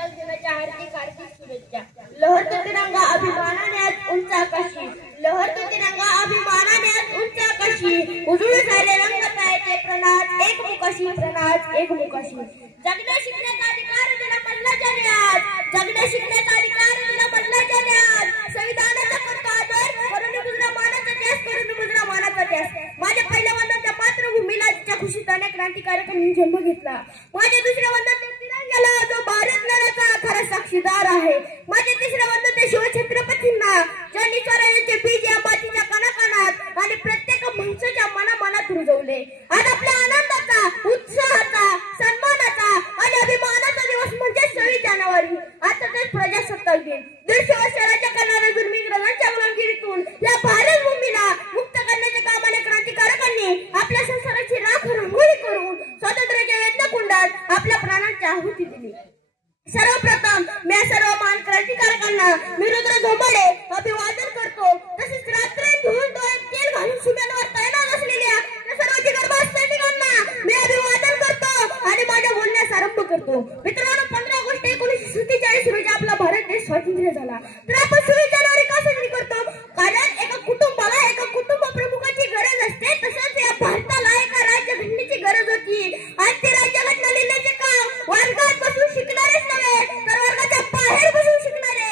प्रजासत्ताक दिनाच्या हार्दिक हार्दिक शुभेच्छा। लहरतो तिरंगा अभिमानाने आज उंच आकाशी, लहरतो तिरंगा अभिमानाने आज उंच आकाशी, उजळून झाले रंगतायचे प्रणात एकमुखाशी, प्रणात एकमुखाशी। जगण्या शिकण्याचा अधिकार दिला बदलाच्या न्यायात, जगण्या शिकण्याचा अधिकार दिला बदलाच्या न्यायात। संविधानाचा करतो आदर, करून गुजरा मानाचा त्यास, करून गुजरा मानाचा त्यास। माझ्या पहिल्या वंदनाच्या मातृभूमीला जिच्या खुशीत अनेक क्रांतिकारकांनी जन्म घेतला, माझ्या दुसऱ्या वंदनाच्या तिरंग्याला जो भारत लढ्याचा खरा साक्षीदार आहे, माझ्या तिसऱ्या वंदनाच्या शिवछत्रपतींना ज्यांनी स्वराज्याचे बीज या मातीच्या कणाकणात आणि प्रत्येक माणसाच्या मनामनात रुजवले। आज आपल्या आनंदाचा, उत्साहाचा, सन्मानाचा आणि अभिमानाचा दिवस म्हणजे 26 जानेवारी, अर्थातच प्रजासत्ताक दिन। 150 वर्ष राज्य करणाऱ्या जुलमी इंग्रजांच्या गुलामगिरीतून या भारत भूमीला मुक्त करण्याच्या कामाने क्रांतिकारकांनी आपल्या संसाराची राख रांगोळी करून स्वातंत्र्याच्या यज्ञकुंडात आपल्या प्राणांची आहुती दिली। सर्वप्रथम मी सर्व महान क्रांतिकारकांना मी रुद्र झोंबाडे अभिवादन करतो। तसेच रात्रंदिवस डोळ्यात तेल घालून सुम्यांवर तैनात असलेल्या सर्व जिगरबाज सैनिकांना मी अभिवादन करतो आणि माझ्या बोलण्यास आरंभ करतो। मित्रांनो, 15 ऑगस्ट 1947 रोजी आपला भारत देश स्वातंत्र्य झाला। तर आपण 26 जानेवारी का साजरी करतो? कारण एका कुटुंबाला एका कुटुंब प्रमुखाची गरज असते, तसंच या भारताला एका राज्यघटनेची गरज होती। आज ते राज्यघटना लिहिण्याचे काम वर्गात बसून शिकणारेच नव्हे, तर वर्गाच्या बाहेर बसून शिकणारे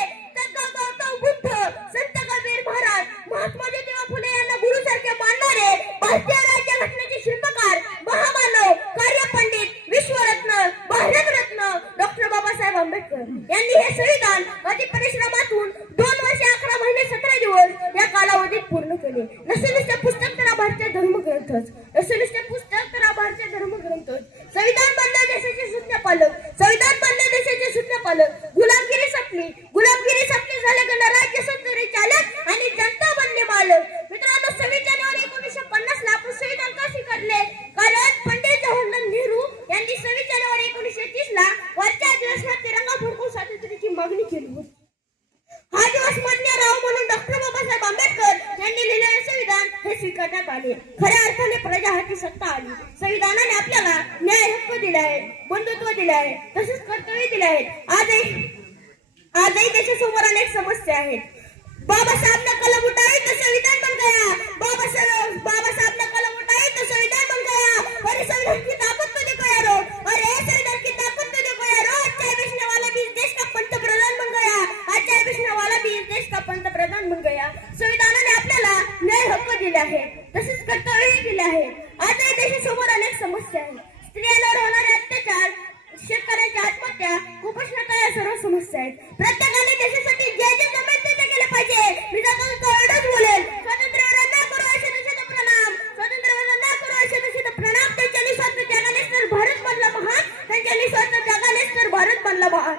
गौतम बुद्ध, संत कबीर महाराज, महात्मा ज्योतिबा फुले यांना गुरुसारखे मानणारे भारतीय राज्यघटनेचे शिल्पकार, महामानव, कार्यपंडित, विश्वरत्न, भारतरत्न डॉक्टर बाबासाहेब आंबेडकर यांनी हे संविधान अति परिश्रमातून 2 वर्ष 11 महिने 17 दिवस या कालावधीत पूर्ण केले। नसले पुस्तक तर भारतीय धर्मग्रंथच, नसले पुस्तक तर भारतीय धर्मग्रंथच। संविधान बनले देशाचे शून्य पालक, संविधान बनले देशाचे शून्य पालक। गुलामगिरी संपली, गुलामगिरी संपली, झाले गणराज्य सत्तेचे चालक आणि जनता बनले मालक। मित्रांनो, 26 जानेवारी 1950 ला आपण संविधान का स्वीकारले? कारण पंडित जवाहरलाल नेहरू यांनी 26 जानेवारी 1930 ला वरच्या दिवसात तिरंगा फडकवून स्वातंत्र्याची मागणी केली होती। हा दिवस मान्य राहावा म्हणून डॉक्टर बाबासाहेब आंबेडकर यांनी लिहिलेले संविधान हे स्वीकारण्यात आले। खऱ्या अर्थाने प्रजा हाती सत्ता आली। संविधानाने आपल्याला न्याय हक्क दिला आहे, बंधुत्व दिले आहे, तसेच कर्तव्य दिले आहेत। आजही देशासमोर अनेक समस्या आहेत। बाबासाहेब ने कलम उठाई तो संविधान बन गया, बाबासाहेब ने कलम उठाई तो संविधान बन गया। अरे संविधान की ताकत तो देखो यारो, अरे संविधान की ताकत तो देखो यारो। चाय बेचने वाला भी इस देश का पंतप्रधान बन गया, आज चाय बेचने वाला भी इस देश का पंतप्रधान बन गया। संविधानाने आपल्याला न्याय हक्क दिले आहे, तसेच कर्तव्यही दिले आहे। आजही देशासमोर अनेक समस्या आहेत। स्त्रियांवर होणारे अत्याचार, शेतकऱ्यांच्या आत्महत्या, कुपोषणाच्या या सर्व समस्या आहेत। प्रत्येकाने देशासाठी जे जे जमेल ते केले पाहिजे। मी जातो एवढंच बोलेल, स्वातंत्र्यावर न करू असे तसे प्रणाम, स्वातंत्र्यावर न करू असे तसे प्रणाम। त्यांच्या निस्वार्थ जगानेच तर भारत बनला महान, त्यांच्या निस्वार्थ जगानेच तर भारत बनला महान।